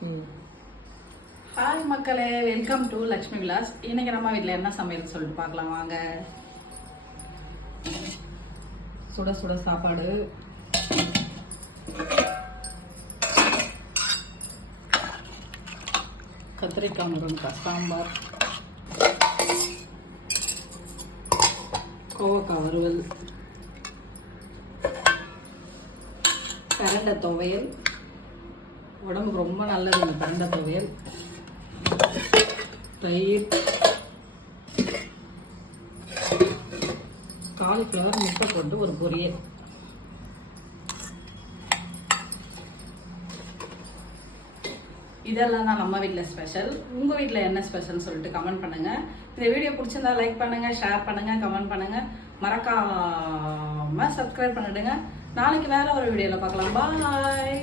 Hi மக்களே, welcome to Lakshmi Vilas. இன்னைக்கு நம்ம வீட்டில் என்ன சமையல் சொல்லிட்டு பார்க்கலாம் வாங்க. சுட சுட சாப்பாடு, கத்திரிக்காய் முருங்கைக்காய் சாம்பார், கோவக்காய் வறுவல், பிரண்டை துவையல். உடம்புக்கு ரொம்ப நல்லது இந்த பிரண்டை துவையல். தயிர், காலிஃப்ளவர் முட்டை போட்டு ஒரு பொரியல். இதெல்லாம் தான் நம்ம வீட்டில் ஸ்பெஷல். உங்கள் வீட்டில் என்ன ஸ்பெஷல்னு சொல்லிட்டு கமெண்ட் பண்ணுங்கள். இந்த வீடியோ பிடிச்சிருந்தா லைக் பண்ணுங்கள், ஷேர் பண்ணுங்கள், கமெண்ட் பண்ணுங்கள். மறக்காமல் சப்ஸ்கிரைப் பண்ணிவிடுங்க. நாளைக்கு வேறு ஒரு வீடியோவில் பார்க்கலாம். பாய்.